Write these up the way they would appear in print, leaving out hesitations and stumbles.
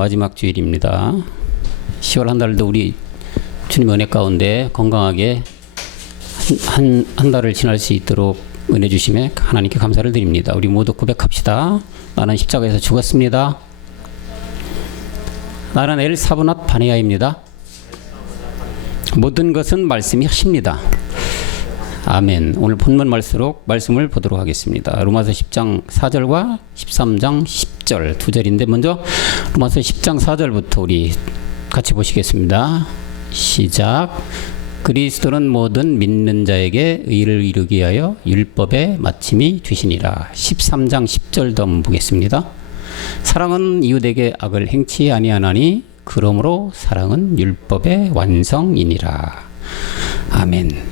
마지막 주일입니다. 10월 한 달도 우리 주님 은혜 가운데 건강하게 한 달을 지날 수 있도록 은혜 주심에 하나님께 감사를 드립니다. 우리 모두 고백합시다. 나는 십자가에서 죽었습니다. 나는 엘사브낫 바네아입니다. 모든 것은 말씀이 하십니다. 아멘. 오늘 본문 말씀을 보도록 하겠습니다. 로마서 10장 4절과 13장 10절 두 절인데 먼저 로마서 10장 4절부터 우리 같이 보시겠습니다. 시작. 그리스도는 모든 믿는 자에게 의를 이루기 위하여 율법의 마침이 되시니라. 13장 10절도 한번 보겠습니다. 사랑은 이웃에게 악을 행치 아니하나니 그러므로 사랑은 율법의 완성이니라. 아멘.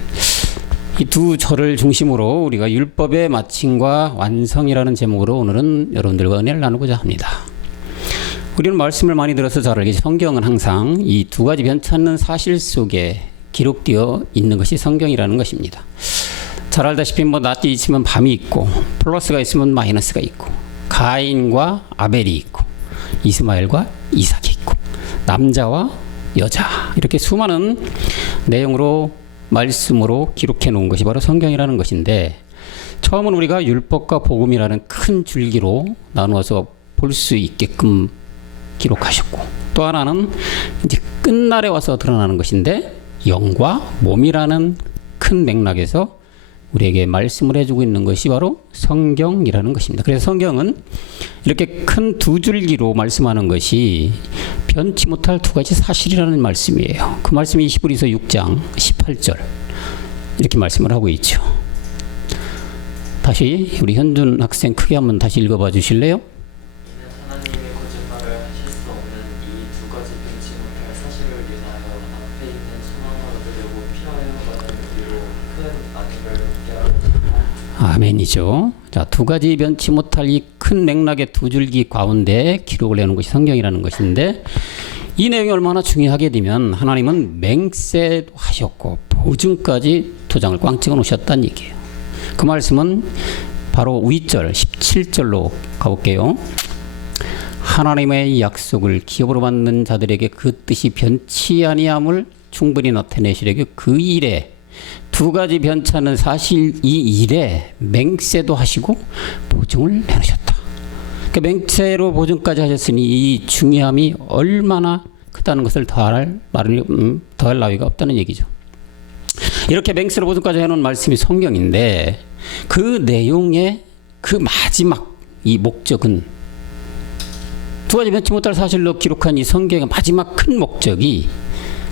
이 두 절을 중심으로 우리가 율법의 마침과 완성이라는 제목으로 오늘은 여러분들과 은혜를 나누고자 합니다. 우리는 말씀을 많이 들어서 잘 알겠지만 성경은 항상 이 두 가지 변찮는 사실 속에 기록되어 있는 것이 성경이라는 것입니다. 잘 알다시피 낮이 있으면 밤이 있고 플러스가 있으면 마이너스가 있고 가인과 아벨이 있고 이스마엘과 이삭이 있고 남자와 여자 이렇게 수많은 내용으로 말씀으로 기록해 놓은 것이 바로 성경이라는 것인데 처음은 우리가 율법과 복음이라는 큰 줄기로 나누어서 볼 수 있게끔 기록하셨고 또 하나는 이제 끝날에 와서 드러나는 것인데 영과 몸이라는 큰 맥락에서 우리에게 말씀을 해주고 있는 것이 바로 성경이라는 것입니다. 그래서 성경은 이렇게 큰 두 줄기로 말씀하는 것이 변치 못할 두 가지 사실이라는 말씀이에요. 그 말씀이 히브리서 6장 18절 이렇게 말씀을 하고 있죠. 다시 우리 현준 학생 크게 한번 다시 읽어봐 주실래요? 하나님의 거짓말을 하실 수 없는 이 두 가지 변치 못할 사실을 인하여 앞에 있는 소망을 얻으려고 피하여 가는 뒤로 큰 안위를 피하고 아멘이죠. 자, 두 가지 변치 못할 이 큰 맥락의 두 줄기 가운데 기록을 해놓은 것이 성경이라는 것인데 이 내용이 얼마나 중요하게 되면 하나님은 맹세도 하셨고 보증까지 도장을 꽝 찍어 놓으셨다는 얘기예요. 그 말씀은 바로 윗절 17절로 가볼게요. 하나님의 약속을 기업으로 받는 자들에게 그 뜻이 변치 아니함을 충분히 나타내시려고 그 일에 두 가지 변찮은 사실 이 일에 맹세도 하시고 보증을 해놓으셨다. 그 맹세로 보증까지 하셨으니 이 중요함이 얼마나 크다는 것을 더할 나위가 없다는 얘기죠. 이렇게 맹세로 보증까지 해놓은 말씀이 성경인데 그 내용의 그 마지막 이 목적은 두 가지 변치 못할 사실로 기록한 이 성경의 마지막 큰 목적이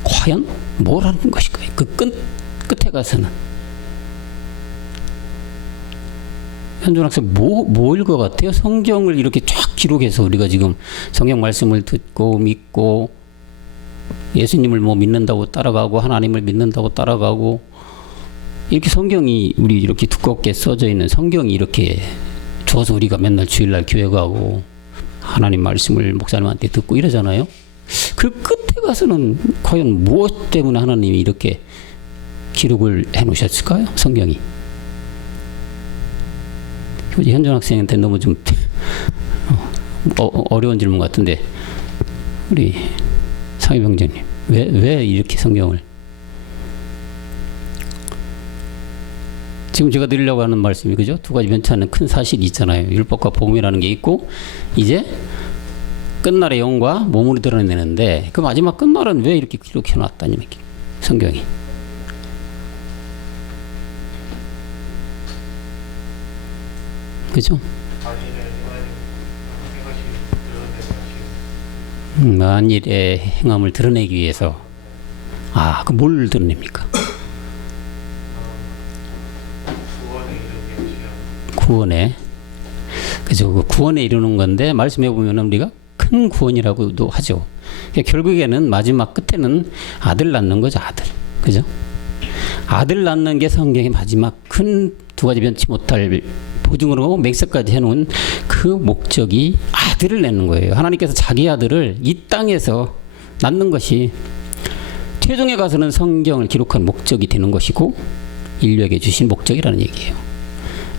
과연 뭐라는 것일까요? 그 끝에 가서는 현준 학생 뭐일 것 같아요? 성경을 이렇게 쫙 기록해서 우리가 지금 성경 말씀을 듣고 믿고 예수님을 믿는다고 따라가고 하나님을 믿는다고 따라가고 이렇게 성경이 우리 이렇게 두껍게 써져 있는 성경이 이렇게 줘서 우리가 맨날 주일날 교회 가고 하나님 말씀을 목사님한테 듣고 이러잖아요. 그 끝에 가서는 과연 무엇 때문에 하나님이 이렇게 기록을 해놓으셨을까요? 성경이. 현준 학생한테 너무 좀 어려운 질문 같은데 우리 상희병장님 왜 이렇게 성경을 지금 제가 드리려고 하는 말씀이 그죠? 두 가지 변치 않는 큰 사실이 있잖아요. 율법과 복음이라는 게 있고 이제 끝날의 영과 몸으로 드러내는데 그 마지막 끝날은 왜 이렇게 기록해 놨다니 성경이. 그죠? 만일의 행함을 드러내기 위해서 그 뭘 드러냅니까? 구원에 그죠? 그 구원에 이르는 건데 말씀해 보면 우리가 큰 구원이라고도 하죠. 그러니까 결국에는 마지막 끝에는 아들 낳는 거죠. 아들 그죠? 아들 낳는 게 성경의 마지막 큰 두 가지 변치 못할 보증으로 맹세까지 해놓은 그 목적이 아들을 낳는 거예요. 하나님께서 자기 아들을 이 땅에서 낳는 것이 최종에 가서는 성경을 기록한 목적이 되는 것이고 인류에게 주신 목적이라는 얘기예요.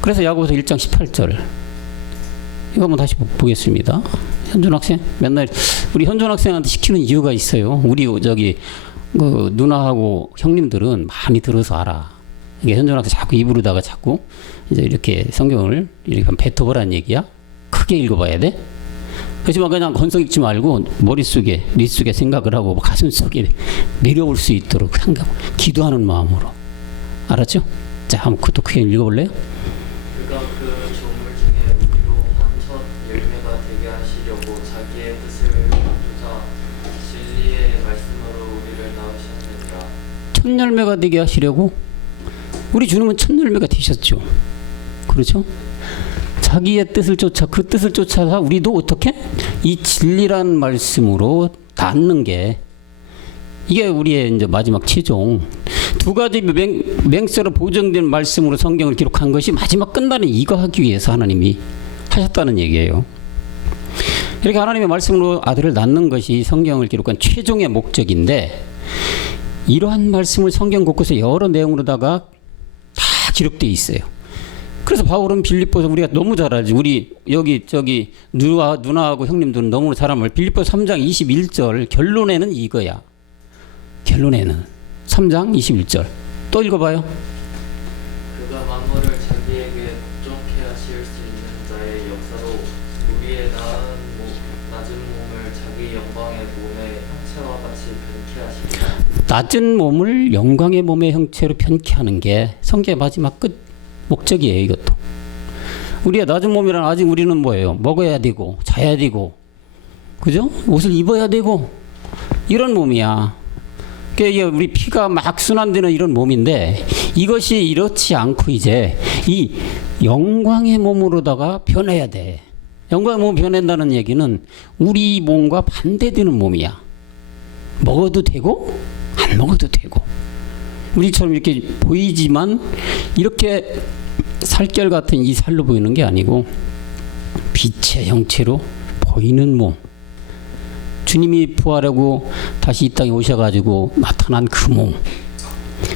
그래서 야고보서 1장 18절 이거 한번 다시 보겠습니다. 현준 학생 맨날 우리 현존 학생한테 시키는 이유가 있어요. 우리 저기 그 누나하고 형님들은 많이 들어서 알아. 이게 현존 학생 자꾸 입으로다가 자꾸 이제 이렇게 성경을 이렇게 뱉어보라는 얘기야. 크게 읽어봐야 돼. 그렇지만 그냥 건성 읽지 말고 머릿속에 생각을 하고 가슴속에 내려올 수 있도록 생각, 기도하는 마음으로. 알았죠? 자, 한번 그것도 크게 읽어볼래요? 그가 그 조물 중에 우리로 한 첫 열매가 되게 하시려고 자기의 뜻을 쫓아 진리의 말씀으로 우리를 낳으셨느니라. 첫 열매가 되게 하시려고 우리 주님은 첫 열매가 되셨죠. 그렇죠? 자기의 뜻을 쫓아 그 뜻을 쫓아서 우리도 어떻게 이 진리란 말씀으로 낳는 게 이게 우리의 이제 마지막 최종 두 가지 맹세로 보정된 말씀으로 성경을 기록한 것이 마지막 끝나는 이거 하기 위해서 하나님이 하셨다는 얘기예요. 이렇게 하나님의 말씀으로 아들을 낳는 것이 성경을 기록한 최종의 목적인데 이러한 말씀을 성경 곳곳에 여러 내용으로다가 다 기록되어 있어요. 그래서 바울은 빌립보서 우리가 너무 잘 알지. 우리 여기 저기 누나하고 형님들은 너무 잘 알면 빌립보서 3장 21절 결론에는 이거야. 결론에는 3장 21절 또 읽어봐요. 그가 만물을 자기에게 복종케 하실 수 있는 자의 역사로 우리의 낮은 몸을 자기 영광의 몸의 형체와 같이 변케 하시리라. 낮은 몸을 영광의 몸의 형체로 변케 하는 게 성경의 마지막 끝 목적이에요. 이것도 우리의 낮은 몸이란 아직 우리는 뭐예요? 먹어야 되고 자야 되고 그죠? 옷을 입어야 되고 이런 몸이야. 그러니까 우리 피가 막 순환되는 이런 몸인데 이것이 이렇지 않고 이제 이 영광의 몸으로다가 변해야 돼. 영광의 몸 변한다는 얘기는 우리 몸과 반대되는 몸이야. 먹어도 되고 안 먹어도 되고 우리처럼 이렇게 보이지만 이렇게 살결 같은 이 살로 보이는 게 아니고 빛의 형체로 보이는 몸. 주님이 부활하고 다시 이 땅에 오셔가지고 나타난 그 몸.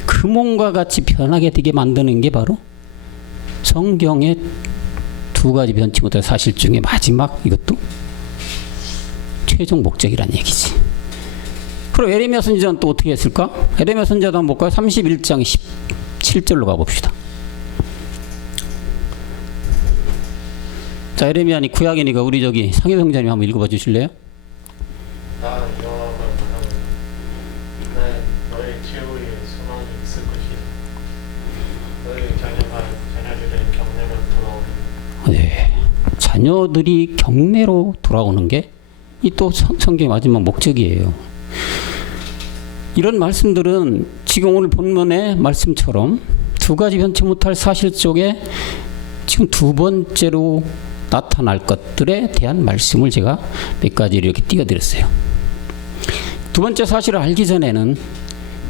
그 몸과 같이 변하게 되게 만드는 게 바로 성경의 두 가지 변치 못할 사실 중에 마지막 이것도 최종 목적이란 얘기지. 그럼 에레미야 선지자는 또 어떻게 했을까? 에레미야 선지자도 한번 볼까요? 31장 17절로 가봅시다. 자, 에레미야니 구약이니까 우리 저기 상해 성자님 한번 읽어봐 주실래요? 나 여호와가 말하노니 너의 최후의 소망이 있을 것이다. 너의 자녀들의 경내로 돌아오리라. 네, 자녀들이 경내로 돌아오는 게 이 또 성경의 마지막 목적이에요. 이런 말씀들은 지금 오늘 본문의 말씀처럼 두 가지 변치 못할 사실 속에 지금 두 번째로 나타날 것들에 대한 말씀을 제가 몇 가지를 이렇게 띄워드렸어요. 두 번째 사실을 알기 전에는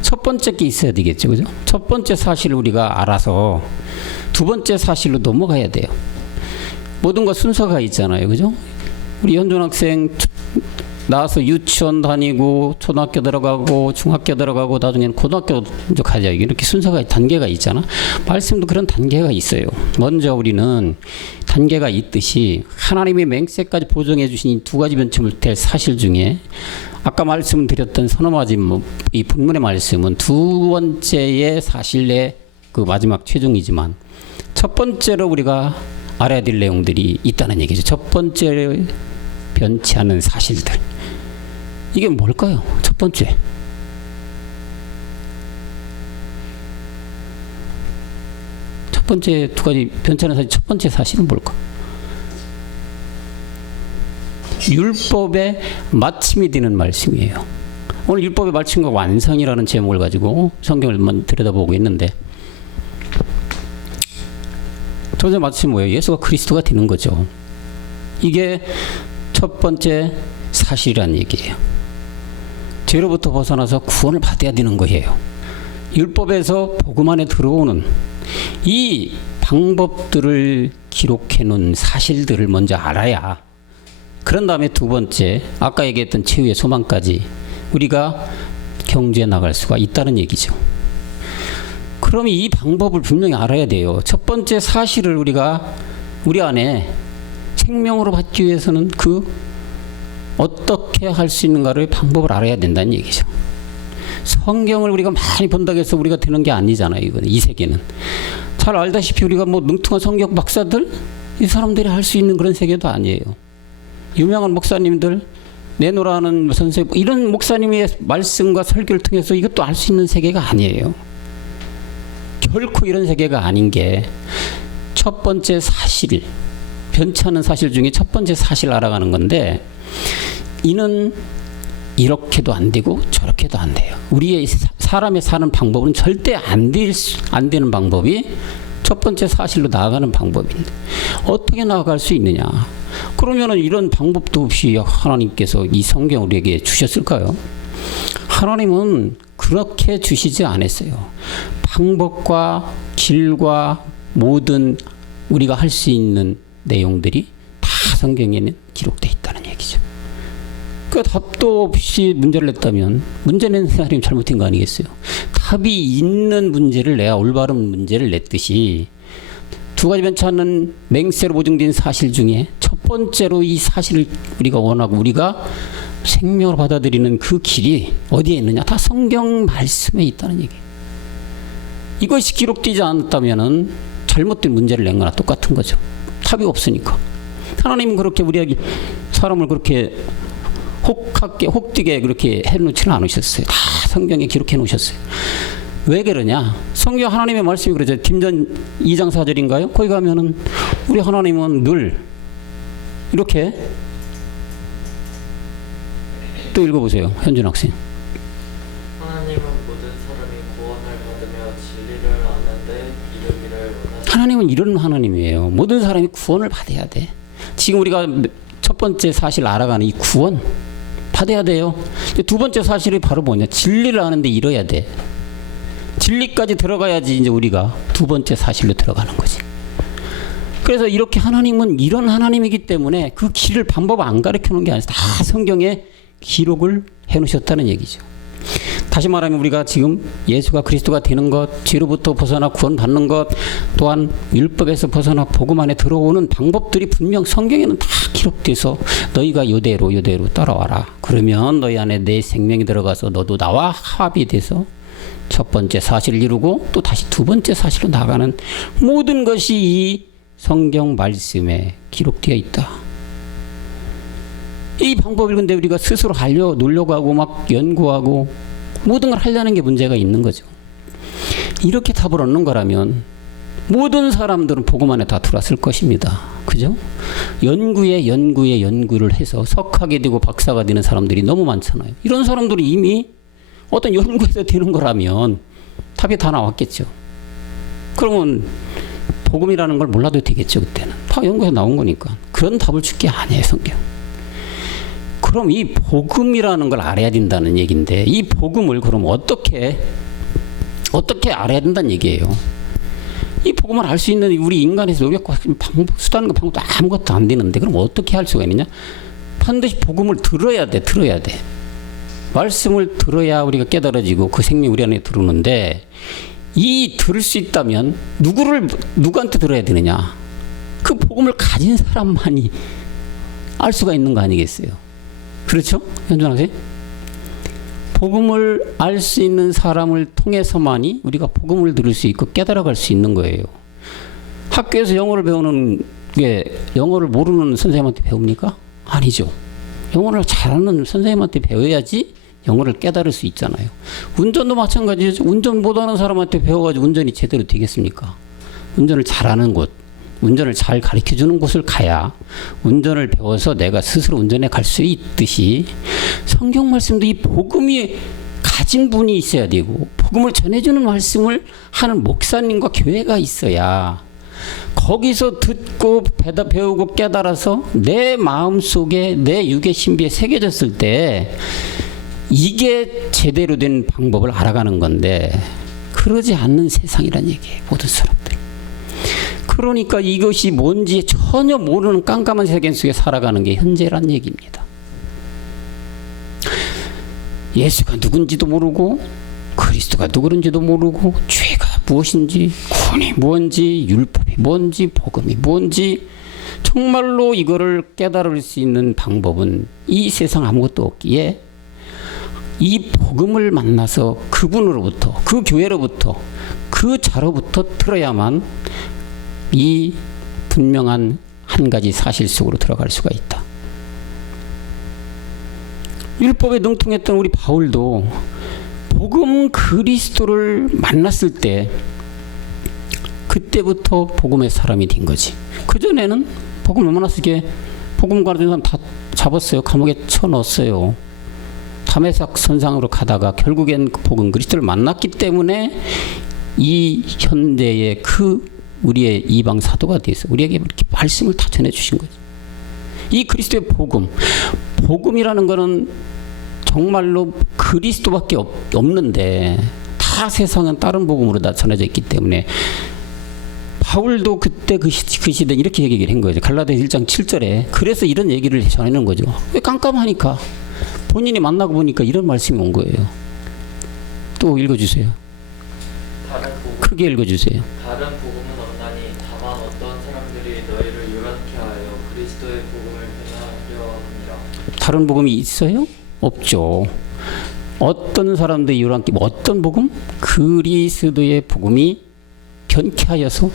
첫 번째 게 있어야 되겠죠. 그죠? 첫 번째 사실을 우리가 알아서 두 번째 사실로 넘어가야 돼요. 모든 것 순서가 있잖아요. 그죠? 우리 현존 학생 나와서 유치원 다니고 초등학교 들어가고 중학교 들어가고 나중에는 고등학교 이제 가자 이렇게 순서가 단계가 있잖아. 말씀도 그런 단계가 있어요. 먼저 우리는 단계가 있듯이 하나님의 맹세까지 보정해 주신 이 두 가지 변치 못할 사실 중에 아까 말씀드렸던 선언하지 이 본문의 말씀은 두 번째의 사실의 그 마지막 최종이지만 첫 번째로 우리가 알아야 될 내용들이 있다는 얘기죠. 첫 번째 변치 않은 사실들. 이게 뭘까요? 첫 번째. 첫 번째 두 가지 변치 않은 사실 첫 번째 사실은 뭘까? 율법의 마침이 되는 말씀이에요. 오늘 율법의 마침과 완성이라는 제목을 가지고 성경을 한번 들여다보고 있는데 첫 번째 마침이 뭐예요? 예수가 그리스도가 되는 거죠. 이게 첫 번째 사실이라는 얘기예요. 죄로부터 벗어나서 구원을 받아야 되는 거예요. 율법에서 복음 안에 들어오는 이 방법들을 기록해 놓은 사실들을 먼저 알아야 그런 다음에 두 번째 아까 얘기했던 최후의 소망까지 우리가 경주해 나갈 수가 있다는 얘기죠. 그럼 이 방법을 분명히 알아야 돼요. 첫 번째 사실을 우리가 우리 안에 생명으로 받기 위해서는 그 어떻게 할 수 있는가를 방법을 알아야 된다는 얘기죠. 성경을 우리가 많이 본다고 해서 우리가 되는 게 아니잖아요. 이거는 이 세계는. 잘 알다시피 우리가 뭐 능통한 성경 박사들 이 사람들이 할 수 있는 그런 세계도 아니에요. 유명한 목사님들 내노라는 선생 이런 목사님의 말씀과 설교를 통해서 이것도 알 수 있는 세계가 아니에요. 결코 이런 세계가 아닌 게 첫 번째 사실, 변치 않은 사실 중에 첫 번째 사실을 알아가는 건데 이는 이렇게도 안 되고 저렇게도 안 돼요. 우리의 사람의 사는 방법은 절대 안 되는 방법이 첫 번째 사실로 나아가는 방법인데 어떻게 나아갈 수 있느냐? 그러면은 이런 방법도 없이 하나님께서 이 성경 우리에게 주셨을까요? 하나님은 그렇게 주시지 않았어요. 방법과 길과 모든 우리가 할 수 있는 내용들이 다 성경에는 기록되어 있다는 얘기죠. 그 답도 없이 문제를 냈다면 문제 낸 사람이 잘못한 거 아니겠어요? 답이 있는 문제를 내야 올바른 문제를 냈듯이 두 가지 변치 않는 맹세로 보증된 사실 중에 첫 번째로 이 사실을 우리가 원하고 우리가 생명으로 받아들이는 그 길이 어디에 있느냐? 다 성경 말씀에 있다는 얘기예요. 이것이 기록되지 않았다면은 잘못된 문제를 낸 거나 똑같은 거죠. 답이 없으니까. 하나님은 그렇게 우리에게 사람을 그렇게 혹되게 그렇게 해놓지는 않으셨어요. 다 성경에 기록해 놓으셨어요. 왜 그러냐? 성경 하나님의 말씀이 그러죠. 김전 2장 4절인가요? 거기 가면은 우리 하나님은 늘 이렇게 또 읽어보세요. 현준 학생. 하나님은 모든 사람이 구원을 받으며 진리를 아는데 이르기를 원하시는 하나님은 이런 하나님이에요. 모든 사람이 구원을 받아야 돼. 지금 우리가 첫 번째 사실 알아가는 이 구원 받아야 돼요. 두 번째 사실이 바로 뭐냐? 진리를 아는데 이뤄야 돼. 진리까지 들어가야지 이제 우리가 두 번째 사실로 들어가는 거지. 그래서 이렇게 하나님은 이런 하나님이기 때문에 그 길을 방법 안 가르쳐 놓은 게 아니라 다 성경에 기록을 해 놓으셨다는 얘기죠. 다시 말하면 우리가 지금 예수가 그리스도가 되는 것, 죄로부터 벗어나 구원받는 것, 또한 율법에서 벗어나 복음 안에 들어오는 방법들이 분명 성경에는 다 기록돼서 너희가 요대로 따라와라. 그러면 너희 안에 내 생명이 들어가서 너도 나와 합이 돼서 첫 번째 사실을 이루고 또 다시 두 번째 사실로 나가는 모든 것이 이 성경 말씀에 기록되어 있다. 이 방법을 근데 우리가 스스로 놀려고 하고 막 연구하고 모든 걸 하려는 게 문제가 있는 거죠. 이렇게 답을 얻는 거라면 모든 사람들은 복음 안에 다 들어왔을 것입니다. 그죠? 연구를 해서 석학이 되고 박사가 되는 사람들이 너무 많잖아요. 이런 사람들이 이미 어떤 연구에서 되는 거라면 답이 다 나왔겠죠. 그러면 복음이라는 걸 몰라도 되겠죠. 그때는 다 연구에서 나온 거니까. 그런 답을 줄 게 아니에요, 성경. 그럼 이 복음이라는 걸 알아야 된다는 얘기인데 이 복음을 그럼 어떻게 알아야 된다는 얘기예요. 이 복음을 알 수 있는 우리 인간에서 노력과 방법, 수단과 방법도 아무것도 안 되는데 그럼 어떻게 할 수가 있느냐? 반드시 복음을 들어야 돼. 말씀을 들어야 우리가 깨달아지고 그 생명이 우리 안에 들어오는데 이 들을 수 있다면 누구한테 들어야 되느냐? 그 복음을 가진 사람만이 알 수가 있는 거 아니겠어요? 그렇죠? 현준 학생? 복음을 알 수 있는 사람을 통해서만이 우리가 복음을 들을 수 있고 깨달아갈 수 있는 거예요. 학교에서 영어를 배우는 게 영어를 모르는 선생님한테 배웁니까? 아니죠. 영어를 잘하는 선생님한테 배워야지 영어를 깨달을 수 있잖아요. 운전도 마찬가지죠. 운전 못하는 사람한테 배워가지고 운전이 제대로 되겠습니까? 운전을 잘하는 곳, 운전을 잘 가르쳐주는 곳을 가야 운전을 배워서 내가 스스로 운전에 갈 수 있듯이 성경 말씀도 이 복음이 가진 분이 있어야 되고 복음을 전해주는 말씀을 하는 목사님과 교회가 있어야 거기서 듣고 배우고 깨달아서 내 마음속에 내 육의 신비에 새겨졌을 때 이게 제대로 된 방법을 알아가는 건데 그러지 않는 세상이란 얘기예요. 모든 사람들. 그러니까 이것이 뭔지 전혀 모르는 깜깜한 세계 속에 살아가는 게 현재란 얘기입니다. 예수가 누군지도 모르고 그리스도가 누구인지도 모르고 죄가 무엇인지 구원이 뭔지 율법이 뭔지 복음이 뭔지 정말로 이거를 깨달을 수 있는 방법은 이 세상 아무것도 없기에 이 복음을 만나서 그분으로부터, 그 교회로부터, 그 자로부터 들어야만 이 분명한 한 가지 사실 속으로 들어갈 수가 있다. 율법에 능통했던 우리 바울도 복음 그리스도를 만났을 때 그때부터 복음의 사람이 된 거지. 그전에는 복음을 만났을 때 복음 가르치는 사람 다 잡았어요. 감옥에 쳐넣었어요. 다메섹 선상으로 가다가 결국엔 그 복음 그리스도를 만났기 때문에 이 현대의 그 우리의 이방 사도가 돼서 우리에게 이렇게 말씀을 다 전해주신 거죠. 이 그리스도의 복음이라는 거는 정말로 그리스도밖에 없는데 다 세상은 다른 복음으로 다 전해져 있기 때문에 바울도 그때 그 시대에 이렇게 얘기를 한 거죠. 갈라디아서 1장 7절에 그래서 이런 얘기를 전하는 거죠. 왜 깜깜하니까 본인이 만나고 보니까 이런 말씀이 온 거예요. 또 읽어주세요. 크게 읽어주세요. 다른 복음은 없나니 다만 어떤 사람들이 너희를 요란케 하여 그리스도의 복음을 변하려 합니다. 다른 복음이 있어요? 없죠. 어떤 사람들이 요란케, 어떤 복음? 그리스도의 복음이 변케 하여서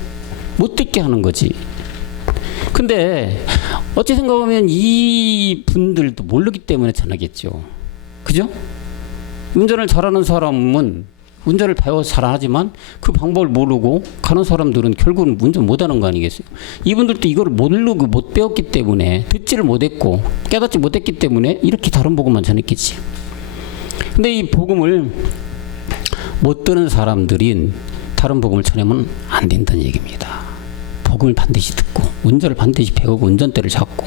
못 듣게 하는 거지. 근데 어찌 생각하면 이 분들도 모르기 때문에 전하겠죠. 그죠? 운전을 잘하는 사람은 운전을 배워서 잘하지만 그 방법을 모르고 가는 사람들은 결국은 운전 못하는 거 아니겠어요? 이분들도 이걸 모르고 못 배웠기 때문에 듣지를 못했고 깨닫지 못했기 때문에 이렇게 다른 복음만 전했겠지. 근데 이 복음을 못 듣는 사람들인 다른 복음을 전하면 안 된다는 얘기입니다. 복음을 반드시 듣고 운전을 반드시 배우고 운전대를 잡고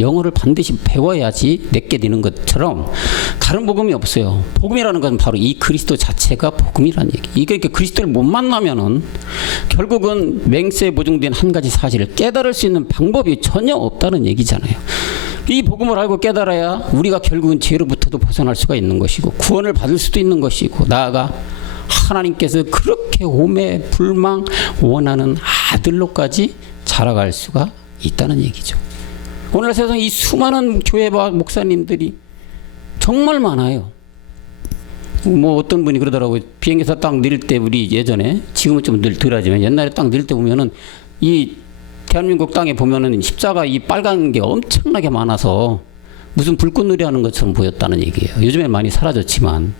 영어를 반드시 배워야지 내게 되는 것처럼 다른 복음이 없어요. 복음이라는 건 바로 이 그리스도 자체가 복음이라는 얘기. 이게 그리스도를 못 만나면은 결국은 맹세에 보증된 한 가지 사실을 깨달을 수 있는 방법이 전혀 없다는 얘기잖아요. 이 복음을 알고 깨달아야 우리가 결국은 죄로부터도 벗어날 수가 있는 것이고 구원을 받을 수도 있는 것이고 나아가 하나님께서 그렇게 오매 불망 원하는 아들로까지 자라갈 수가 있다는 얘기죠. 오늘 세상 이 수많은 교회와 목사님들이 정말 많아요. 뭐 어떤 분이 그러더라고요. 비행기에서 딱 내릴 때 우리 예전에 지금은 좀 늘 덜하지만 옛날에 딱 내릴 때 보면은 이 대한민국 땅에 보면은 십자가 이 빨간 게 엄청나게 많아서 무슨 불꽃놀이 하는 것처럼 보였다는 얘기예요. 요즘에 많이 사라졌지만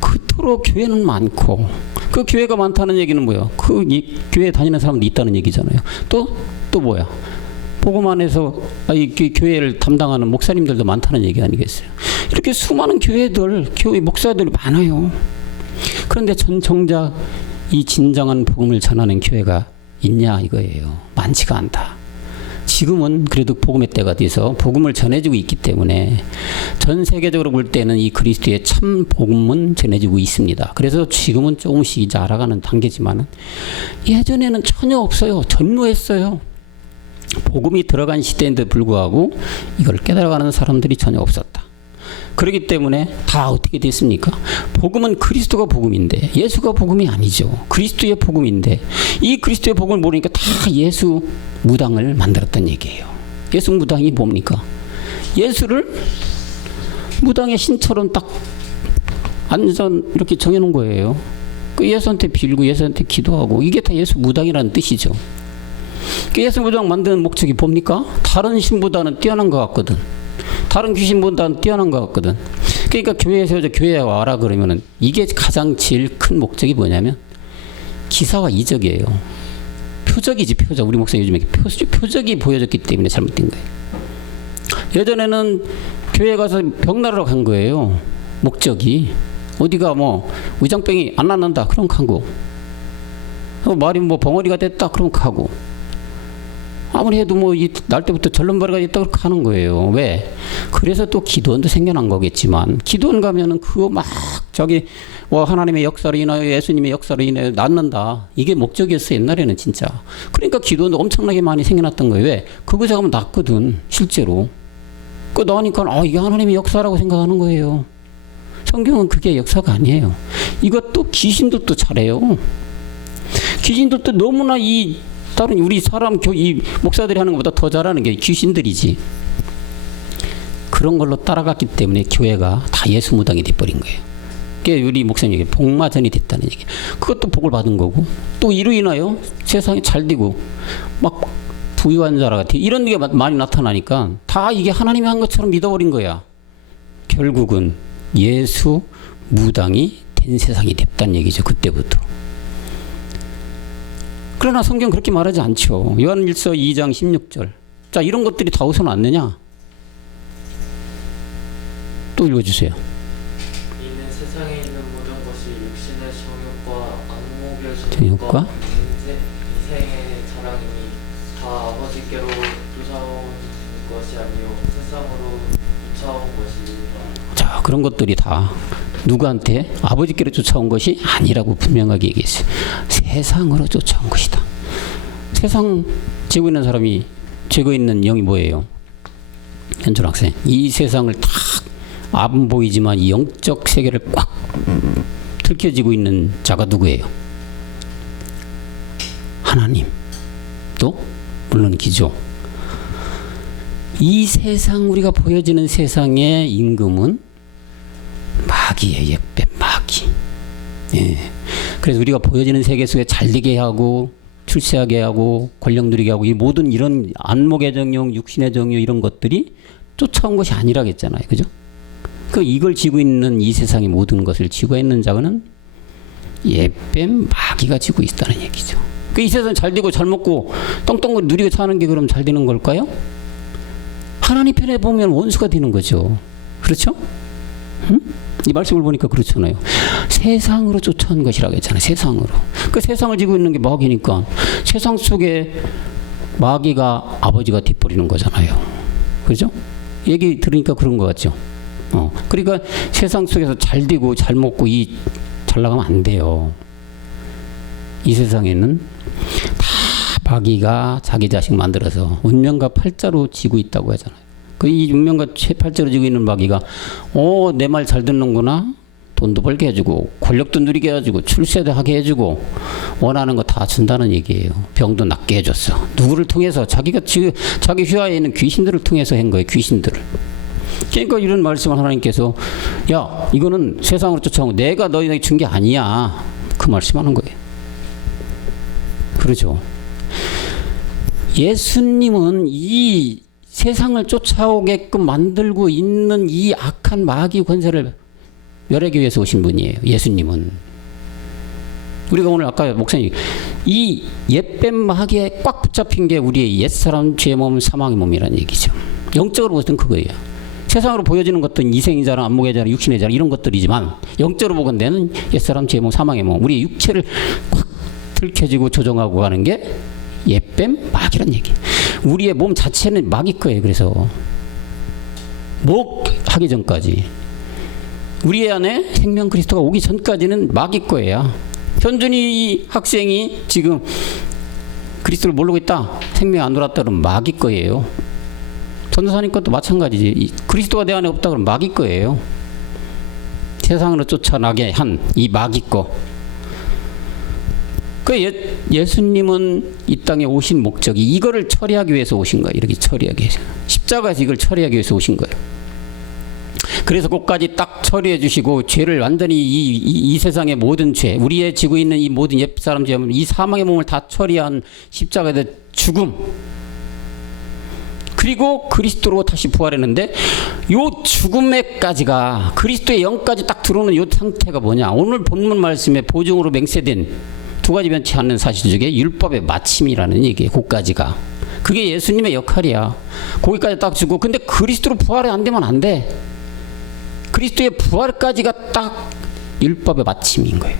그토록 교회는 많고 그 교회가 많다는 얘기는 뭐야? 그 교회 다니는 사람도 있다는 얘기잖아요. 또 뭐야? 복음 안에서 이 교회를 담당하는 목사님들도 많다는 얘기 아니겠어요? 이렇게 수많은 교회들, 교회 목사들이 많아요. 그런데 정작 이 진정한 복음을 전하는 교회가 있냐 이거예요. 많지가 않다. 지금은 그래도 복음의 때가 돼서 복음을 전해주고 있기 때문에 전 세계적으로 볼 때는 이 그리스도의 참 복음은 전해지고 있습니다. 그래서 지금은 조금씩 이제 알아가는 단계지만 예전에는 전혀 없어요. 전무했어요. 복음이 들어간 시대인데 불구하고 이걸 깨달아가는 사람들이 전혀 없었다. 그렇기 때문에 다 어떻게 됐습니까? 복음은 그리스도가 복음인데 예수가 복음이 아니죠. 그리스도의 복음인데 이 그리스도의 복음을 모르니까 다 예수 무당을 만들었단 얘기예요. 예수 무당이 뭡니까? 예수를 무당의 신처럼 딱 안전 이렇게 정해놓은 거예요. 그 예수한테 빌고 예수한테 기도하고 이게 다 예수 무당이라는 뜻이죠. 그 예수 무당 만드는 목적이 뭡니까? 다른 신보다는 뛰어난 것 같거든. 다른 귀신보다는 뛰어난 것 같거든. 그러니까 교회에서 교회에 와라 그러면은 이게 가장 제일 큰 목적이 뭐냐면 기사와 이적이에요. 표적이지 표적. 우리 목사님 요즘에 표적이 보여졌기 때문에 잘못된 거예요. 예전에는 교회 가서 병나르러 간 거예요. 목적이 어디가 뭐 위장병이 안 낫는다 그럼 가고 말이 뭐 벙어리가 됐다 그럼 가고 아무리 해도 뭐 날 때부터 절름발이가 있다 그렇게 하는 거예요. 왜? 그래서 또 기도원도 생겨난 거겠지만 기도원 가면은 그거 막 저기 뭐 하나님의 역사로 인하여 예수님의 역사로 인하여 낫는다. 이게 목적이었어 옛날에는 진짜. 그러니까 기도원도 엄청나게 많이 생겨났던 거예요. 왜? 그곳에 가면 낫거든 실제로. 그 나니까 이게 하나님의 역사라고 생각하는 거예요. 성경은 그게 역사가 아니에요. 이것도 귀신들도 잘해요. 귀신들도 너무나 다른 우리 사람 이 목사들이 하는 것보다 더 잘하는 게 귀신들이지. 그런 걸로 따라갔기 때문에 교회가 다 예수 무당이 돼버린 거예요. 그게 우리 목사님 얘기 복마전이 됐다는 얘기. 그것도 복을 받은 거고 또 이로 인하여 세상이 잘 되고 막 부유한 자라가 이런 게 많이 나타나니까 다 이게 하나님이 한 것처럼 믿어버린 거야. 결국은 예수 무당이 된 세상이 됐다는 얘기죠. 그때부터. 그러나 성경 그렇게 말하지 않죠. 요한일서 2장 16절. 자, 이런 것들이 다 어디서 났느냐? 또 읽어주세요. 이는 세상에 있는 모든 것이 육신의 정욕과 안목의 정욕과 정욕과 이생의 자랑이니 다 아버지께로 쫓아온 것이 아니요 세상으로 쫓아온 것이니라. 자, 그런 것들이 다 누구한테? 아버지께로 쫓아온 것이 아니라고 분명하게 얘기했어요. 세상으로 쫓아온 것이다. 세상 죄고 있는 사람이 죄고 있는 영이 뭐예요? 현준 학생. 이 세상을 딱 안 보이지만 이 영적 세계를 꽉 들켜지고 있는 자가 누구예요? 하나님. 또 물론 기조. 이 세상 우리가 보여지는 세상의 임금은 마귀예요. 옛뱀 마귀. 예. 그래서 우리가 보여지는 세계 속에 잘되게 하고 출세하게 하고 권력 누리게 하고 이 모든 이런 안목의 정욕, 육신의 정욕 이런 것들이 쫓아온 것이 아니라겠잖아요. 그죠? 그 이걸 지고 있는 이 세상의 모든 것을 지고 있는 자는 옛뱀 마귀가 지고 있다는 얘기죠. 그 이 세상 잘 되고 잘 먹고 떵떵거리 누리고 사는 게 그럼 잘 되는 걸까요? 하나님 편에 보면 원수가 되는 거죠. 그렇죠? 응? 이 말씀을 보니까 그렇잖아요. 세상으로 쫓아온 것이라고 했잖아요. 세상으로. 그 세상을 지고 있는 게 마귀니까 세상 속에 마귀가 아버지가 돼버리는 거잖아요. 그렇죠? 얘기 들으니까 그런 것 같죠? 그러니까 세상 속에서 잘 되고 잘 먹고 잘 나가면 안 돼요. 이 세상에는 다 마귀가 자기 자식 만들어서 운명과 팔자로 지고 있다고 하잖아요. 이 운명과 팔자로 지고 있는 마귀가 내 말 잘 듣는구나. 돈도 벌게 해주고 권력도 누리게 해주고 출세도 하게 해주고 원하는 거 다 준다는 얘기예요. 병도 낫게 해줬어. 누구를 통해서? 자기가 지금 자기 휘하에 있는 귀신들을 통해서 한 거예요. 귀신들을. 그러니까 이런 말씀을 하나님께서 야 이거는 세상으로 쫓아온 내가 너희에게 준 게 아니야. 그 말씀하는 거예요. 그렇죠. 예수님은 이 세상을 쫓아오게끔 만들고 있는 이 악한 마귀 권세를 멸하기 위해서 오신 분이에요. 예수님은. 우리가 오늘 아까 목사님 이 옛뱀 마귀에 꽉 붙잡힌 게 우리의 옛사람 죄의 몸 사망의 몸이라는 얘기죠. 영적으로 보면 그거예요. 세상으로 보여지는 것들은 이생의 자랑, 안목의 자랑, 육신의 자랑 이런 것들이지만 영적으로 보건대는 옛사람 죄의 몸 사망의 몸 우리의 육체를 꽉 들켜지고 조정하고 가는 게 옛뱀 마귀란 얘기. 우리의 몸 자체는 마귀 거예요. 그래서 목 하기 전까지 우리 안에 생명 그리스도가 오기 전까지는 마귀 거예요. 현준이 학생이 지금 그리스도를 모르고 있다. 생명 안 돌았다 그러면 마귀 거예요. 전도사님 것도 마찬가지지. 그리스도가 내 안에 없다 그러면 마귀 거예요. 세상으로 쫓아나게 한 이 마귀 거. 그 예수님은 이 땅에 오신 목적이 이거를 처리하기 위해서 오신 거예요. 이렇게 처리하기 위해서. 십자가에서 이걸 처리하기 위해서 오신 거예요. 그래서 그것까지 딱 처리해 주시고 죄를 완전히 이 세상의 모든 죄, 우리의 지고 있는 이 모든 옛사람 죄, 이 사망의 몸을 다 처리한 십자가의 죽음. 그리고 그리스도로 다시 부활했는데 요 죽음에까지가 그리스도의 영까지 딱 들어오는 요 상태가 뭐냐. 오늘 본문 말씀에 보증으로 맹세된 두 가지 변치 않는 사실 중에 율법의 마침이라는 얘기예요. 그까지가. 그게 예수님의 역할이야. 거기까지 딱 주고 근데 그리스도로 부활이 안 되면 안 돼. 그리스도의 부활까지가 딱 율법의 마침인 거예요.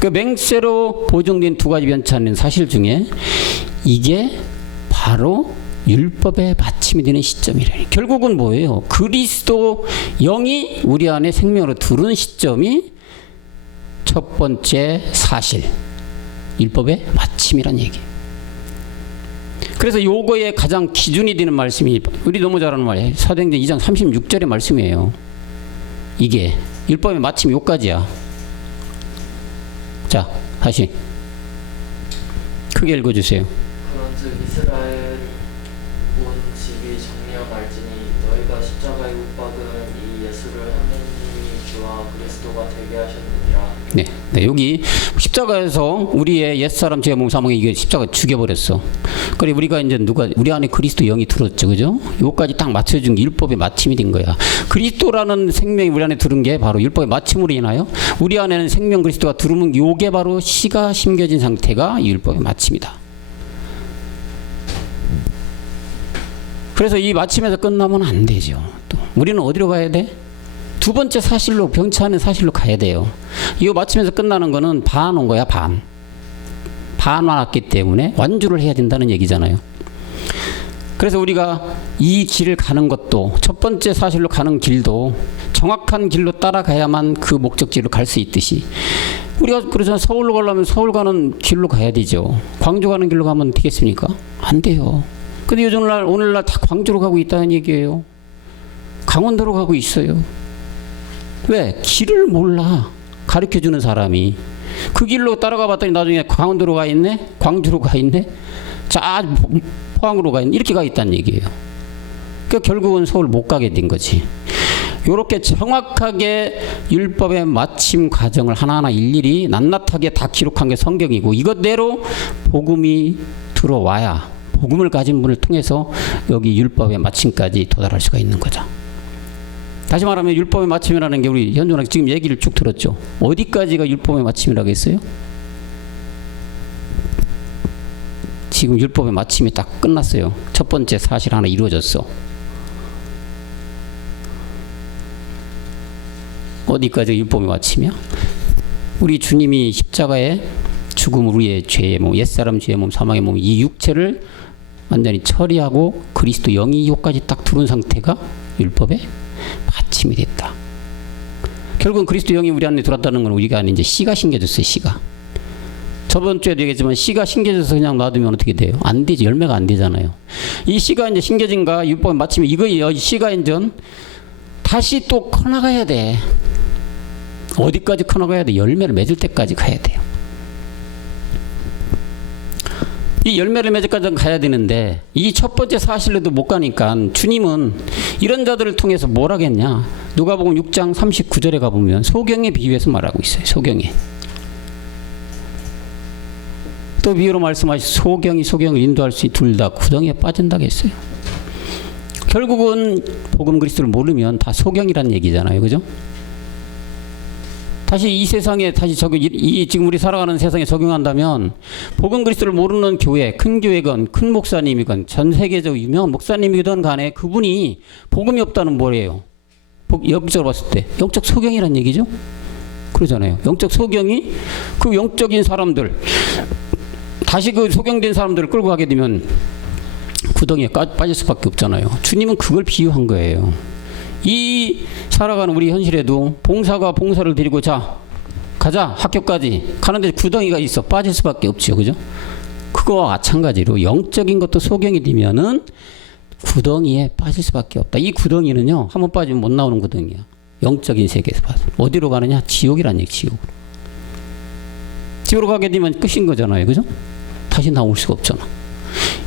그 맹세로 보증된 두 가지 변치 않는 사실 중에 이게 바로 율법의 마침이 되는 시점이라니. 결국은 뭐예요? 그리스도 영이 우리 안에 생명으로 들어오는 시점이 첫 번째 사실. 율법의 마침이란 얘기. 그래서 요거의 가장 기준이 되는 말씀이 우리 너무 잘 아는 말이에요. 사도행전 2장 36절의 말씀이에요. 이게 율법의 마침이 요까지야. 자, 다시 크게 읽어주세요. 그런즉 이스라엘 온 집이 정령 알지니 너희가 저희가 십자가에 못 박은 이 예수를 하느님이 주와 그리스도가 되게 하셨느니라. 네, 네, 여기 십자가에서 우리의 옛사람 죄 몸 사망에 이게 십자가 죽여버렸어. 그래 우리가 이제 우리 안에 그리스도 영이 들었죠, 그죠? 요까지 딱 맞춰준 게 율법의 마침이 된 거야. 그리스도라는 생명이 우리 안에 들은 게 바로 율법의 마침으로 인하여 우리 안에는 생명 그리스도가 들으면 요게 바로 씨가 심겨진 상태가 율법의 마침이다. 그래서 이 마침에서 끝나면 안 되죠. 또 우리는 어디로 가야 돼? 두 번째 사실로 병치하는 사실로 가야 돼요. 이 마침에서 끝나는 거는 반 온 거야, 반. 반 왔기 때문에 완주를 해야 된다는 얘기잖아요. 그래서 우리가 이 길을 가는 것도 첫 번째 사실로 가는 길도 정확한 길로 따라가야만 그 목적지로 갈 수 있듯이 우리가 그러잖아요. 서울로 가려면 서울 가는 길로 가야 되죠. 광주 가는 길로 가면 되겠습니까? 안 돼요. 근데 오늘날 다 광주로 가고 있다는 얘기예요. 강원도로 가고 있어요. 왜? 길을 몰라. 가르쳐주는 사람이. 그 길로 따라가 봤더니 나중에 강원도로 가 있네? 광주로 가 있네? 자, 포항으로 가 있네? 이렇게 가 있다는 얘기예요. 그러니까 결국은 서울 못 가게 된 거지. 이렇게 정확하게 율법의 마침 과정을 하나하나 일일이 낱낱하게 다 기록한 게 성경이고 이것대로 복음이 들어와야 복음을 가진 분을 통해서 여기 율법의 마침까지 도달할 수가 있는 거죠. 다시 말하면 율법의 마침이라는 게 우리 현존학 지금 얘기를 쭉 들었죠. 어디까지가 율법의 마침이라고 했어요? 지금 율법의 마침이 딱 끝났어요. 첫 번째 사실 하나 이루어졌어. 어디까지 율법의 마침이야? 우리 주님이 십자가에 죽음 우리의 죄의 몸, 옛사람 죄의 몸, 사망의 몸, 이 육체를 완전히 처리하고 그리스도 영이 요까지 딱 들어온 상태가 율법의 마침이 됐다. 결국은 그리스도 영이 우리 안에 들어왔다는 건 우리가 아닌 이제 씨가 심겨졌어요. 씨가. 저번 주에도 얘기했지만 씨가 심겨져서 그냥 놔두면 어떻게 돼요? 안 되지. 열매가 안 되잖아요. 이 씨가 이제 심겨진가 율법의 마침이 이거 씨가 이제 다시 또 커나가야 돼. 어디까지 커나가야 돼? 열매를 맺을 때까지 가야 돼요. 이 열매를 맺을 때까지 가야 되는데 이 첫 번째 사실로도 못 가니까 주님은 이런 자들을 통해서 뭘 하겠냐? 누가복음 6장 39절에 가보면 소경에 비유해서 말하고 있어요. 소경에. 또 비유로 말씀하시 소경이 소경을 인도할 수 둘 다 구덩이에 빠진다고 했어요. 결국은 복음 그리스도를 모르면 다 소경이란 얘기잖아요. 그죠? 다시 이 세상에 다시 지금 우리 살아가는 세상에 적용한다면 복음 그리스도를 모르는 교회, 큰 교회건 큰 목사님이건 전 세계적 유명한 목사님이든 간에 그분이 복음이 없다는 뭐예요? 영적으로 봤을 때 영적 소경이란 얘기죠? 그러잖아요. 영적 소경이 그 영적인 사람들 다시 그 소경된 사람들을 끌고 가게 되면 구덩이에 빠질 수밖에 없잖아요. 주님은 그걸 비유한 거예요. 이 살아가는 우리 현실에도 봉사가 봉사를 드리고 자 가자 학교까지 가는데 구덩이가 있어 빠질 수밖에 없죠. 그죠? 그거와 마찬가지로 영적인 것도 소경이 되면은 구덩이에 빠질 수밖에 없다. 이 구덩이는요 한번 빠지면 못 나오는 구덩이야. 영적인 세계에서 봐서 어디로 가느냐? 지옥이란 얘기. 지옥으로 가게 되면 끝인 거잖아요. 그죠? 다시 나올 수가 없잖아.